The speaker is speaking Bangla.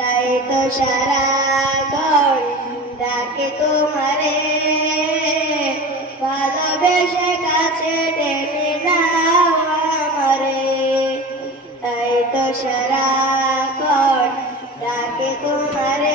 তাই তো সারাক্ষণ ডাকে তোমারে, ভালোবেসে কাছে টেনে নাও আমারে। তাই তো সারাক্ষণ ডাকে তোমারে,